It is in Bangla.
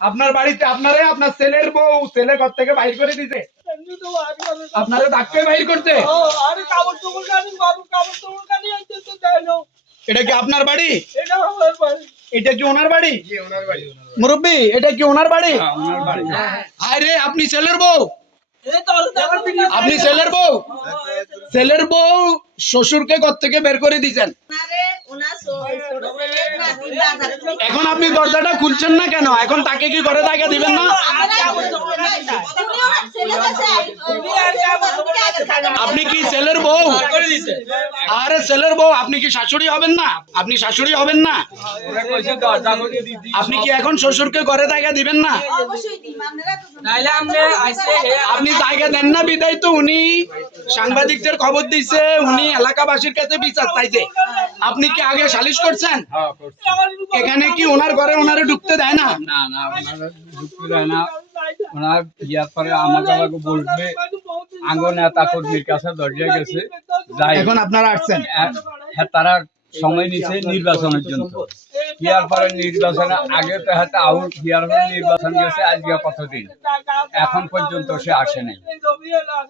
আপনার বাড়িতে আপনার ছেলের বউ ছেলে ঘর থেকে বাইর করে দিছে, আপনারা ডাকতে বাইর করতে। এটা কি আপনার বাড়ি? এটা কি ওনার বাড়ি? মুরব্বী, এটা কি ওনার বাড়ি? আরে আপনি ছেলের বউ, আপনি ছেলের বউ শ্বশুরকে ঘর থেকে বের করে দিয়েছেন। এখন আপনি দরজাটা খুলছেন না কেন? এখন তাকে কি ঘরে জায়গা দিবেন না? আপনি কি ছেলের বউ? আরে ছেলের বউ, আপনি কি শাশুড়ি হবেন না? আপনি শাশুড়ি হবেন না? আপনি কি এখন শ্বশুরকে ঘরে জায়গা দিবেন না? আপনি জায়গা দেন না বিদায় তো উনি সাংবাদিকদের খবর দিচ্ছে, উনি এলাকাবাসীর কাছে বিচার চাইছে। আপনি কি আগে সালিশ করছেন? এখানে কি ওনার ঘরে ওনারে ঢুকতে দেয় না? না না, ওনারা ঢুকতে দেয় না। ওনার ইয়ার পরে আমাকে বলবে আঙ্গ নেতা কর্মীর কাছে দরজা গেছে, যাই এখন আপনারা আসছেন, হ্যাঁ তারা সময় নিচ্ছে নির্বাচনের জন্য। ইয়ার পরে নির্বাচনের আগে তো হয়তো আউট, ইয়ার পরে নির্বাচন গেছে আজকে কতদিন, এখন পর্যন্ত সে আসে নাই।